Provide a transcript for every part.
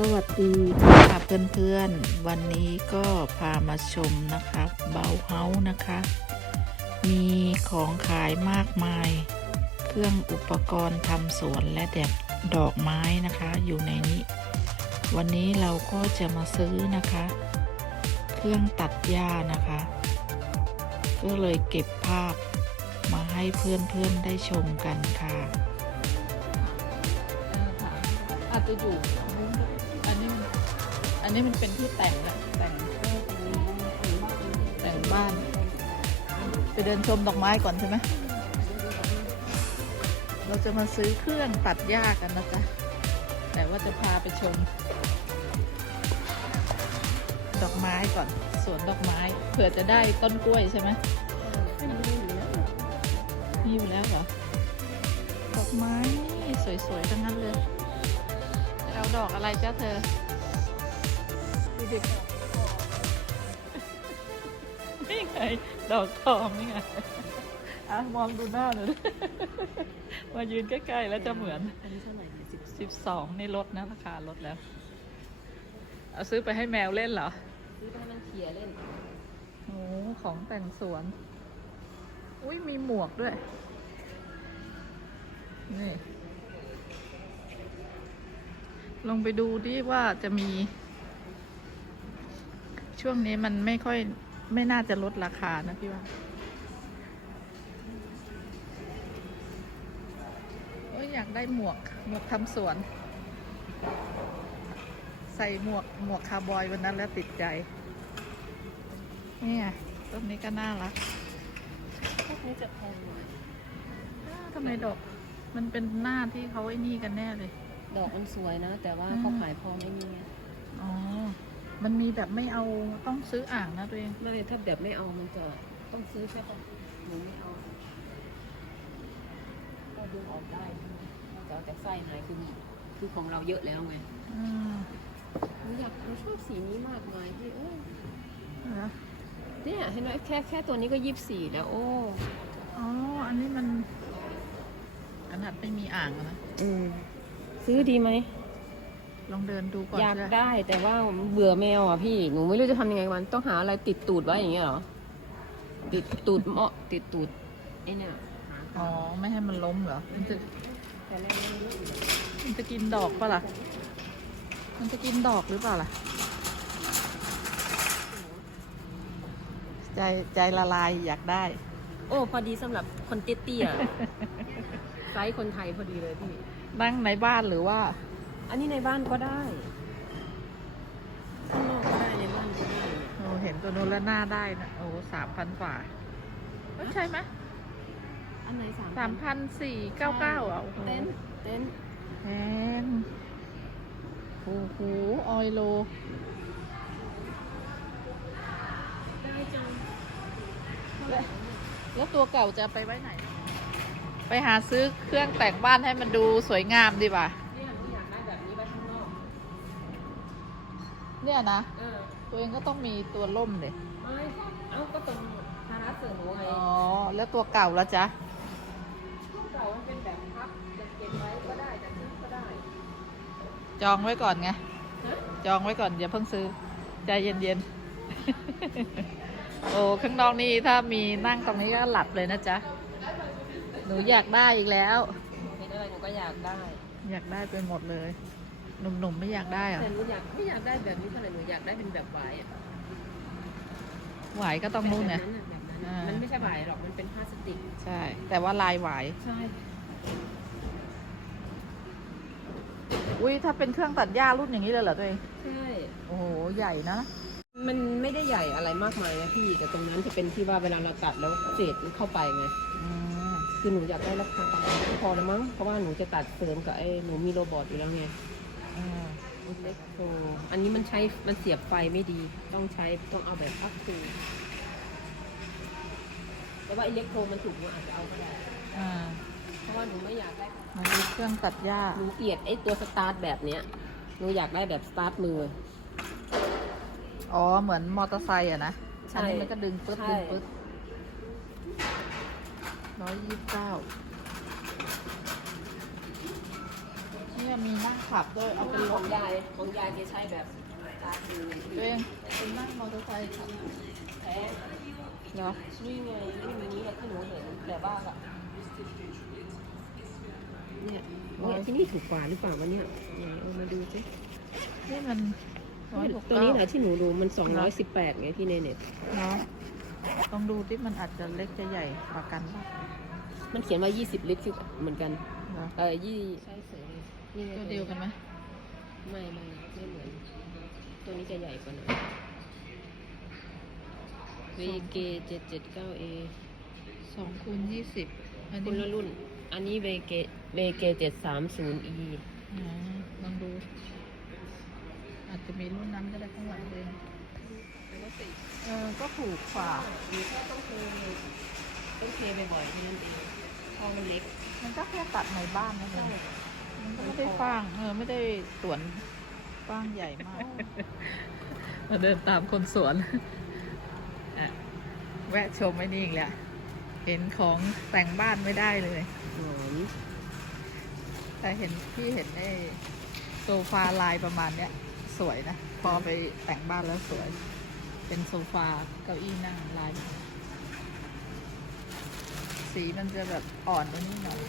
สวัสดีค่ะเพื่อนๆ วันนี้ก็พามาชมนะคะเบาเฮาส์นะคะ มีของขายมากมาย เครื่องอุปกรณ์ทำสวนและแดบดอกไม้นะคะ อยู่ในนี้ วันนี้เราก็จะมาซื้อนะคะ เครื่องตัดหญ้านะคะ ก็เลยเก็บภาพมาให้เพื่อนๆได้ชมกันค่ะอาจจะอยู่ อันนี้มันเป็นที่แต่งนะแต่งแต่งบ้าน ไปเดินชมดอกไม้ก่อนใช่ไหมเราจะมาซื้อเครื่องตัดหญ้ากันนะจ๊ะ แต่ว่าจะพาไปชม ดอกไม้ก่อนสวนดอกไม้เผื่อจะได้ต้นกล้วยใช่ไหมมีอยู่แล้วเหรอดอกไม้สวยๆทั้งนั้นเลย จะเอาดอกอะไรจ้าเธอ ดูดินี่ไงดอกทองนี่ไงอะมองดูหน้าหน่อยดิมายืนใกล้ๆแล้วจะเหมือนอันนี้เท่าไหร่เนี่ยสิบสิบสองนี่ลดนะราคาลดแล้ว เอาซื้อไปให้แมวเล่นเหรอ ซื้อไปให้มันเขี่ยเล่นโอ้ของแต่งสวน อุ้ยมีหมวกด้วย นี่ ลงไปดูดิว่าจะมี ช่วงนี้มันไม่ค่อยไม่น่าจะลดราคานะพี่ว่าโอ้ยอยากได้หมวกหมวกทำสวน ใส่หมวกหมวกคาร์บอยวันนั้นแล้วติดใจ เนี่ยต้นนี้ก็น่ารักพวกนี้จะแพงหน่อยอ้าวทำไมดอก มันเป็นหน้าที่เขาไอ้นี่กันแน่เลย ดอกมันสวยนะ แต่ว่าอืมเขาขายพร้อมไอ้นี่ไงอ๋อ มันมีแบบไม่เอาต้องซื้ออ่างนะตัวเองไม่ถ้าแบบไม่เอามันจะต้องซื้อใช่ปะหนูไม่เอาก็ดึงออกได้ใช่ไหมเราจะเอาแต่ไส้ไหนคือคือของเราเยอะแล้วไงอืมหนูอยากหนูชอบสีนี้มากมายที่เอ้ยเหรอเนี่ยเห็นไหมแค่แค่ตัวนี้ก็ยี่สิบสี่แล้ว โอ้อ๋ออันนี้มันขนาดไม่มีอ่างอะนะอืมซื้อดีไหม ลองเดินดูก่อนอยากเถะได้แต่ว่าเบื่อแมวอะพี่หนูไม่รู้จะทำยังไงวันต้องหาอะไรติดตูดไว้อย่างเงี้ยเหรอติดตูดเหมาะติดตูดไอ้เนี่ยหาอ๋อไม่ให้มันล้มเหรอมันจะแต่แม่ไม่รู้อยู่มันจะกินดอกปะล่ะ มันจะกินดอกหรือเปล่าล่ะ ใจใจละลายอยากได้ โอ้พอดีสำหรับคนเตี้ยๆอะไซส์คนไทยพอดีเลยพี่นั่งในบ้านหรือว่า อันนี้ในบ้านก็ได้ข้างนอกก็ได้ในบ้านก็ได้เนี่ยโอ้เห็นตัวนู้นแล้วหน้าได้นะโอ้สามพันกว่าเอ้ยใช่ไหมอันไหนสามสามพันสี่เก้าเก้าอะโอ้โหเต้นท์เต้นท์แพงโอ้โหออยโล ได้จังแล้วแล้วตัวเก่าจะไปไว้ไหน ไปหาซื้อเครื่องแต่งบ้านให้มันดูสวยงามดีป่ะ เนี่ยนะ เออตัวเองก็ต้องมีตัวล่มเลยไม่เอ้าก็ตรงภาระเสริมหนูไงอ๋อ แล้วตัวเก่าแล้วจ๊ะรูปเก่ามันเป็นแบบพับจะเก็บไว้ก็ได้จะซื้อก็ได้จองไว้ก่อนไง ฮะจองไว้ก่อนอย่าเพิ่งซื้อ ใจเย็นๆ โอ้ข้างนอกนี่ถ้ามีนั่งตรงนี้ก็หลับเลยนะจ๊ะ หนูอยากได้อีกแล้ว เห็นอะไรหนูก็อยากได้ อยากได้ไปหมดเลย หนุ่มๆไม่อยากได้เหรอแต่หนูอยากไม่อยากได้แบบนี้เท่าไหร่หนูอยากได้เป็นแบบหวายอะหวายก็ต้องนู่นไง แบบแบบนั้นอ่าอะมันไม่ใช่หวายหรอกมันเป็นพลาสติกใช่ แต่ว่าลายหวาย ใช่อุ้ยถ้าเป็นเครื่องตัดหญ้ารุ่นอย่างนี้เลยเหรอตัวเองใช่ โอ้โห ใหญ่นะ มันไม่ได้ใหญ่อะไรมากมายนะพี่ แต่ตรงนั้นจะเป็นที่ว่าเวลาเราตัดแล้วเศษมันเข้าไปไง อืม คือหนูอยากได้ราคาประมาณนี้พอแล้วมั้ง เพราะว่าหนูจะตัดเสริมกับไอ้หนูมีโรบอทอยู่แล้วไง อืมอิเล็กโทรอันนี้มันใช้มันเสียบไฟไม่ดี ต้องใช้ต้องเอาแบบพักคืนแต่ว่าอิเล็กโทรมันถูกหนูอาจจะเอาก็ได้อ่าเพราะว่าหนูไม่อยากได้มาดูเครื่องตัดหญ้าหนูเกลียดไอ้ตัวสตาร์ทแบบเนี้ยหนูอยากได้แบบสตาร์ทมือ อ๋อ เหมือนมอเตอร์ไซค์อะนะใช่ อันนี้มันก็ดึงปึ๊ดใช่ดึงปึ๊ดร้อยยี่สิบเก้า เนี่ยมีนั่งขับด้วย เอาเป็นรขอถงยายของยายแกใช้แบบตาคือตัวเองเป็นนั่งมอเตอร์ไซค์ขับแท้เหรอนี่ไงนี่มันนี้แหละที่หนูเห็นแต่ว่าแบบเนี่ยโอ้ยที่นี่ถูกกว่าหรือเปล่าวะเนี่ยไหนเอามาดูสินี่มันร้อยหกตัวนี้แหละที่หนูดูมัน 218ไงพี่ในเน็ตเนาะลองดูที่มันอาจจะเล็กจะใหญ่กว่ากันป่ะมันเขียนว่า 20 ลิตรคือเหมือนกันเหรอเออยี่ใช่เสย นี่ไงตัวเดียวกันไหมไม่ไม่ไม่เหมือน ตัวนี้จะใหญ่กว่าหน่อย VK 779A สองคูณยี่สิบอันคนี้นละรุ่น อันนี้ VK VK 730E อ๋อลองดู อาจจะมีรุ่นนั้นก็ได้ข้างหลังเองเออ ก็ถูกกว่า หรือก็ต้องเทต้องเทบ่อยๆนั่นเองเพราะมันเล็ก มันก็แค่ตัดในบ้านนั่นเองมันก็ ไม่ได้กว้างเออไม่ได้สวนกว้างใหญ่มาก มาเดินตามคนสวนอะแวะชมไอ้นี่อีกแล้วเห็นของแต่งบ้านไม่ได้เลยหอมแต่เห็นพี่เห็นไอ้โซฟาลายประมาณเนี้ย สวยนะ พอไปแต่งบ้านแล้วสวย เป็นโซฟาเก้าอี้นั่งลายแบบนี้สีมันจะแบบอ่อนกว่านี้หน่อย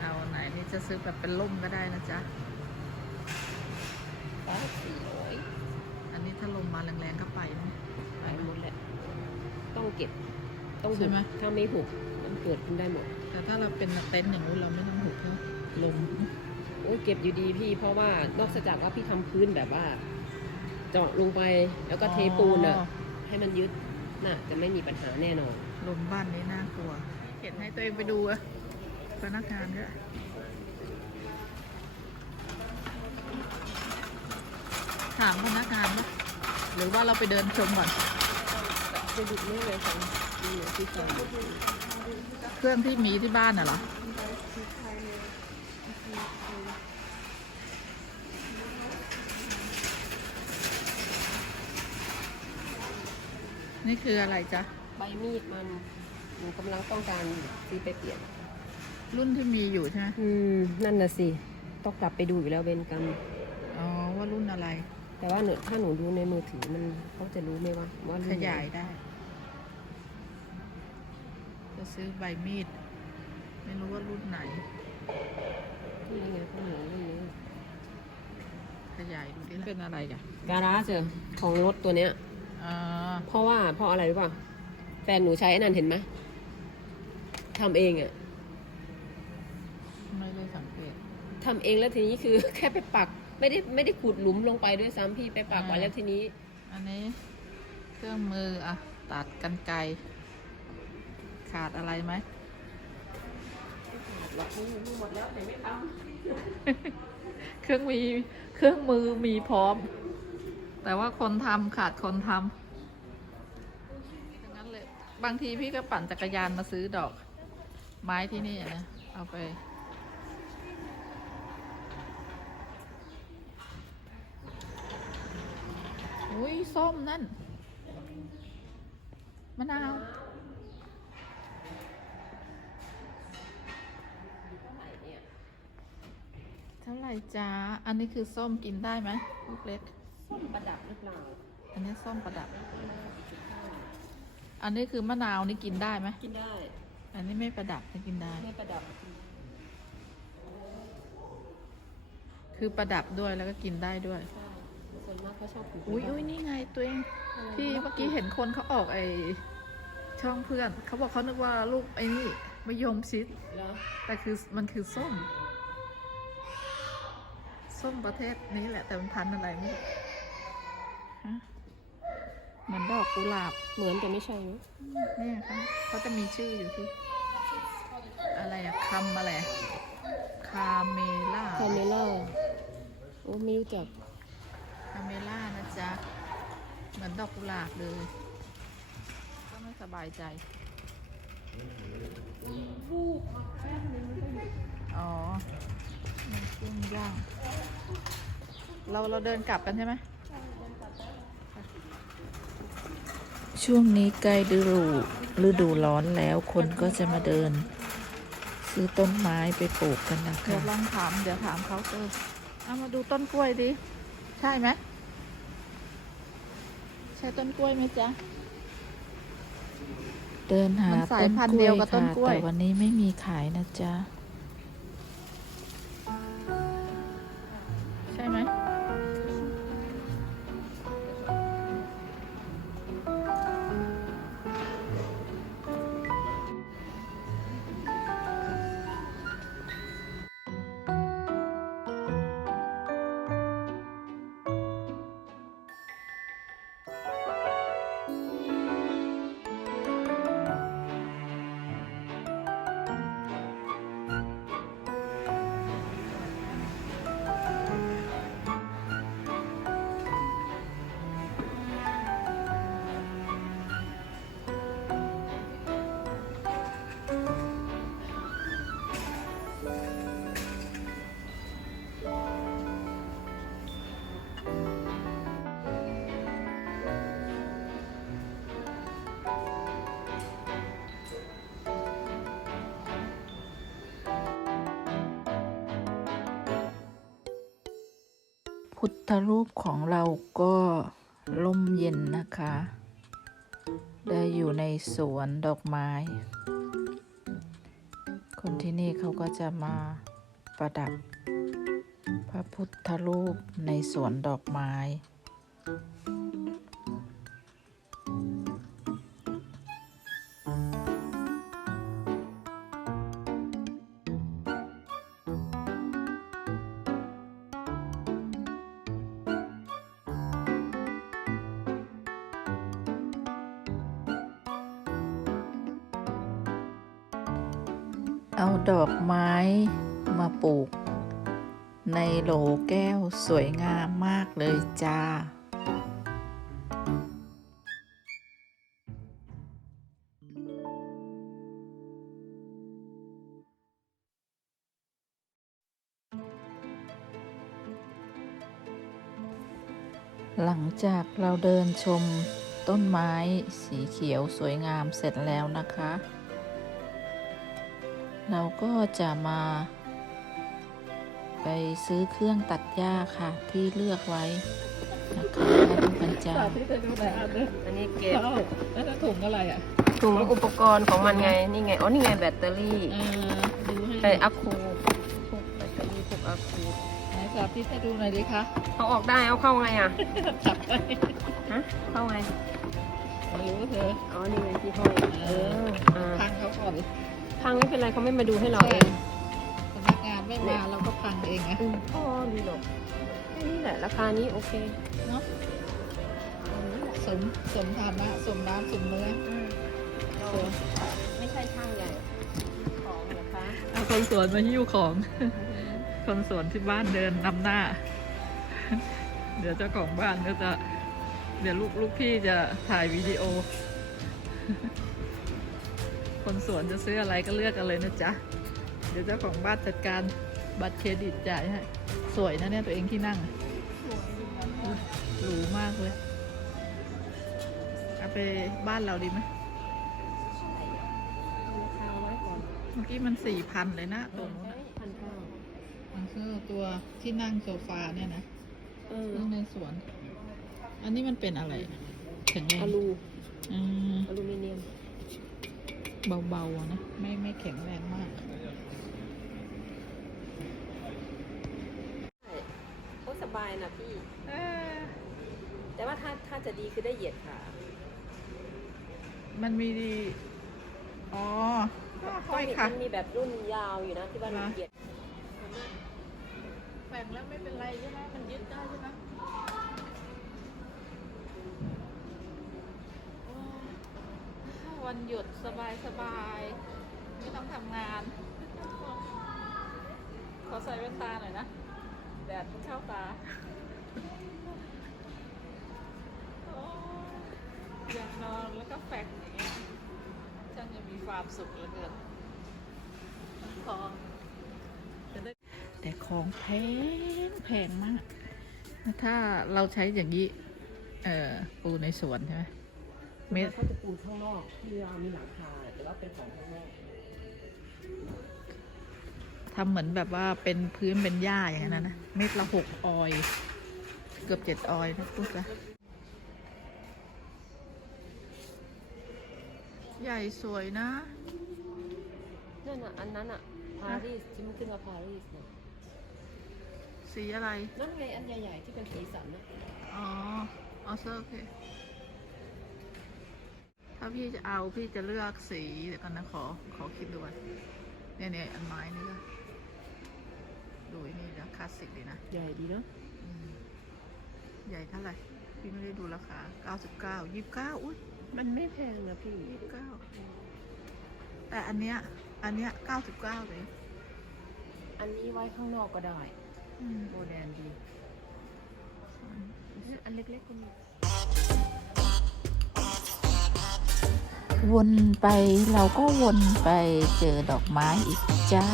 เอาไห นนี่จะซื้อแบบเป็นล่มก็ได้นะจ๊ะป้าสี่ร้อยอันนี้ถ้าลมมาแรงๆก็ไปนะไปหมดแหละ ต้องเก็บ ต้องใช่หุบไหม ถ้าไม่หุบมันเกิดขึ้นได้หมด แต่ถ้าเราเป็นเต็นท์อย่างนู้นเราไม่ต้องหุบเนาะลม โอ้ยเก็บอยู่ดีพี่ เพราะว่านอกจากว่าพี่ทำพื้นแบบว่า เจาะลงไปแล้วก็เทปูนอะ ให้มันยึดน่ะ จะไม่มีปัญหาแน่นอน ลมบ้านนี้น่ากลัว เห็นให้ตัวเองไปดูอะพนักงานก็ ถามพนักงานปะหรือว่าเราไปเดินชมก่อน จะหยุดไม่เลยค่ะนี่เหลือที่สองเครื่องที่มีที่บ้านน่ะเหรอ นี่คืออะไรจ๊ะ ใบมีดมันหนูกำลังต้องการซื้อไปเปลี่ยน รุ่นที่มีอยู่ใช่ไหมอืม นั่นน่ะสิ ต้องกลับไปดูอยู่แล้วเวนกรรม อ๋อ ว่ารุ่นอะไร แต่ว่าหนูถ้าหนูดูในมือถือมันเขาจะรู้ไหมว่าว่ารุ่ขนไหนยายได้จะซื้อใบมีด ไม่รู้ว่ารุ่นไหนนี่ไงพวกหนูรุ่นนี้ขยายดูดิเป็นอะไรอะการาเจอของรถตัวเนี้ยอ่าเพราะว่าเพราะอะไรรู้ป่ะแฟนหนูใช้ไอ้นั่นเห็นไหมทำเองอะไม่ได้สังเกตทำเองแล้วทีนี้คือแค่ไปปัก ไม่ได้ไม่ได้ขุดหลุมลงไปด้วยซ้ำพี่ไปปักไว้อ่าแล้วทีนี้ อันนี้เครื่องมืออะตัดกันไกรขาดอะไรไหมหลักนี้หมดแล้วแต่ไม่ทเครื่องมีเครื่องมือมีพร้อม แต่ว่าคนทำขาดคนทำดังนั้นเลยบางทีพี่ก็ปั่นจักรยานมาซื้อดอก ไม้ที่นี่นะเอาไป อุ้ยส้มนั่น มะนาวำเนี่ยเท่าไหร่จ้า อันนี้คือส้มกินได้ไหมลูกเล็ก ส้มประดับหรือเปล่า อันนี้ส้มประดับ อันนี้คือมะนาวนี่กินได้ไหม กินได้ อันนี้ไม่ประดับไม่กินได้ ไม่ประดับ คือประดับด้วยแล้วก็กินได้ด้วยใช่ ส่วนมากเขาชอบปลูกอุ้ยอุ้ยนี่ไงตัวเองที่เมื่อกี้เห็นคนเขาออกไอช่องเพื่อน เขาบอกเขานึกว่าลูกไอ้นี่มะยมชิดแล้วแต่คือมันคือส้ม ส้มประเทศนี้แหละแต่มันพันธุ์อะไรไม่รู้ฮะเหมือนดอกกุหลาบ เหมือนแต่ไม่ใช่เนอะเนี่ยค่ะเขาจะมีชื่ออยู่ที่ อะไรอะคำอะไรอะคาเมล่า คาเมล่าโอ้ไม่รู้จักคาเมล่านะจ๊ะ เหมือนดอกกุหลาบเลย ก็ไม่สบายใจอ๋อมันกุ้งย่างเราเราเดินกลับกันใช่ไหม ช่วงนี้ใกล้ฤดูฤดูร้อนแล้วคนก็จะมาเดิน ซื้อต้นไม้ไปปลูกกันนะเดี๋ยวลองถาม เดี๋ยวถามเขาเจอเอามาดูต้นกล้วยดิ ใช่ไหม ใช่ต้นกล้วยไหมจ๊ะ เดินหามันสายต้นพันธุ์กล้เดีวยยวกับต้ค่ะนกล้วย แต่วันนี้ไม่มีขายนะจ๊ะ ใช่ไหม ธรูปของเราก็ล่มเย็นนะคะ ได้อยู่ในสวนดอกไม้ คนที่นี่เขาก็จะมาประดับ พระพุทธรูปในสวนดอกไม้ เอาดอกไม้มาปลูก ในโหลแก้วสวยงามมากเลยจ้า หลังจากเราเดินชมต้นไม้สีเขียวสวยงามเสร็จแล้วนะคะ เราก็จะมา ไปซื้อเครื่องตัดหญ้าค่ะ ที่เลือกไว้นะคะมาดูกันจ้าสาธิตให้ดูหน่อยอะเด้ออันนี้เก็บเอาแล้วถ้าถุงอะไรอะถุงอุปกรณ์ของมันไง นี่ไง อ๋อ นี่ไงแบตเตอรี่เออดูให้ไออะคูพวกแบตเตอรี่พวกอะคูไหนสาธิตให้ดูหน่อยดิคะเขาออกได้ เอาเข้าไงอะ จับไปฮะ เข้าไงไม่รู้เธอ อ๋อ นี่ไงที่ห้อยเอออ่าพังเขาก่อน พังไม่เป็นไรเขาไม่มาดูให้เราเองพนักงานไม่มาเราก็พังเองไงอืมอ๋อดีหรอกแค่นี้แหละราคานี้โอเคเนาะอันนี้แหละสมสมฐานะสมน้ำสมเนื้ออืมเราเออไม่ใช่ช่างใหญ่ของนะคะเอาคนสวนมาหิ้วของ คนสวนที่บ้านเดินนำหน้า เดี๋ยวเจ้าของบ้านก็จะ เดี๋ยวลูกลูกพี่จะถ่ายวิดีโอ คนสวนจะซื้ออะไรก็เลือกกันเลยนะจ๊ะ เดี๋ยวเจ้าของบ้านจัดการบัตรเครดิตจ่ายให้ สวยนะเนี่ยตัวเองที่นั่งอะหรูมากเลยเอาไปบ้านเราดีไหมราคาไว้ก่อนเมื่อกี้มันสี่พันเลยนะตัวนู้นอะพันเก้ามันคือตัวที่นั่งโซฟาเนี่ยนะเออนั่งในสวน อันนี้มันเป็นอะไรอะแข็งแรงอลูอืม อลูมิเนียม เบาๆอะนะ ไม่ไม่แข็งแรงมากใช่โอ้สบายนะพี่แต่ว่าถ้าถ้าจะดีคือได้เหยียดขามันมีดี อ๋อก็ห้อยค่ะมันมีแบบรุ่นยาวอยู่นะที่ว่ามันนะเหยียดแฝงแล้วไม่เป็นไรใช่ไหมมันยึดได้ใช่ไหมโอ้ วันหยุดสบายสบายๆไม่ต้องทำงาน ขอใส่แว่นตาหน่อยนะ แดดเข้าตาอ้อยากนอนแล้วก็แฟกอย่างเงี้ยฉันจะมีความสุขเหลือเกินพอจะได้แต่ของแพงแพงมาก ถ้าเราใช้อย่างนี้ เออปูในสวนใช่ไหม เม็ดเขาจะปูข้างนอกที่เรามีหลังคาแต่ว่าเป็นของข้างนอกทำเหมือนแบบว่าเป็นพื้นเป็นหญ้าอย่างนั้นนะเม็ดละหกออย เกือบเจ็ดออยนะพูดละใหญ่สวยนะนั่นอะอันนั้นอะปารีสที่มันขึ้นมาปารีสนะสีอะไร นั่นไงอันใหญ่ๆที่เป็นสีสันนะอ๋อเอาเซอร์โอเค ถ้าพี่จะเอาพี่จะเลือกสีเดี๋ยวกันนะขอขอคิดดูก่อนเนี่ยเนี่ยอันไม้นี่ก็ดูไอ้นี่นะคลาสสิกดีนะ ใหญ่ดีเนาะอืมใหญ่เท่าไหร่ พี่ไม่ได้ดูราคา 99 29 อุ้ยมันไม่แพงนะพี่ 29 แต่อันเนี้ย อันเนี้ย 99เลย อันนี้ไว้ข้างนอกก็ได้อืมโมเดร์นดี อันเล็กๆก็มี วนไปเราก็วนไปเจอดอกไม้อีกจ้า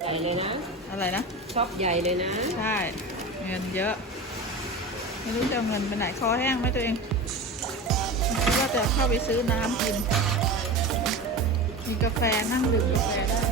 ใหญ่เลยนะ อะไรนะ ชอบใหญ่เลยนะ ใช่ เงินเยอะ ไม่รู้จะเอาเงินไปไหนคอแห้งไหมตัวเองคิดว่าจะเข้าไปซื้อน้ำกิน มีกาแฟนั่งดื่มกาแฟได้